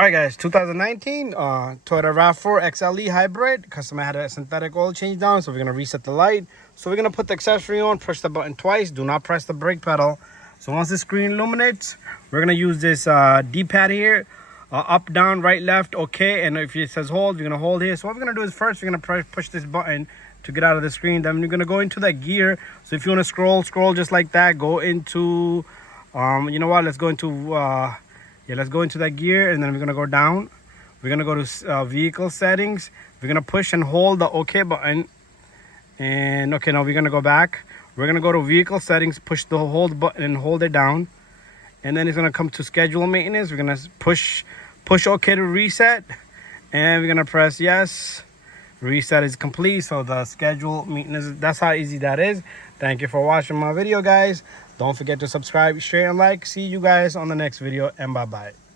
All right, guys, 2019 Toyota RAV4 XLE Hybrid. Customer had a synthetic oil change down, so we're gonna reset the light. So we're gonna put the accessory on, push the button twice. Do not press the brake pedal. So once the screen illuminates, we're gonna use this D-pad here, up, down, right, left, okay. And if it says hold, we're gonna hold here. So what we're gonna do is first we're gonna push this button to get out of the screen. Then we're gonna go into that gear. So if you wanna scroll just like that. Go into, you know what? Let's go into. Let's go into that gear, and then we're gonna go down. We're gonna go to vehicle settings. We're gonna push and hold the OK button. And okay, now we're gonna go back. We're gonna go to vehicle settings, push the hold button and hold it down. And then it's gonna come to schedule maintenance. We're gonna push OK to reset. And we're gonna press yes. Reset is complete. So the schedule maintenance, that's how easy that is. Thank you for watching my video, guys. Don't forget to subscribe, share, and like. See you guys on the next video, and bye-bye.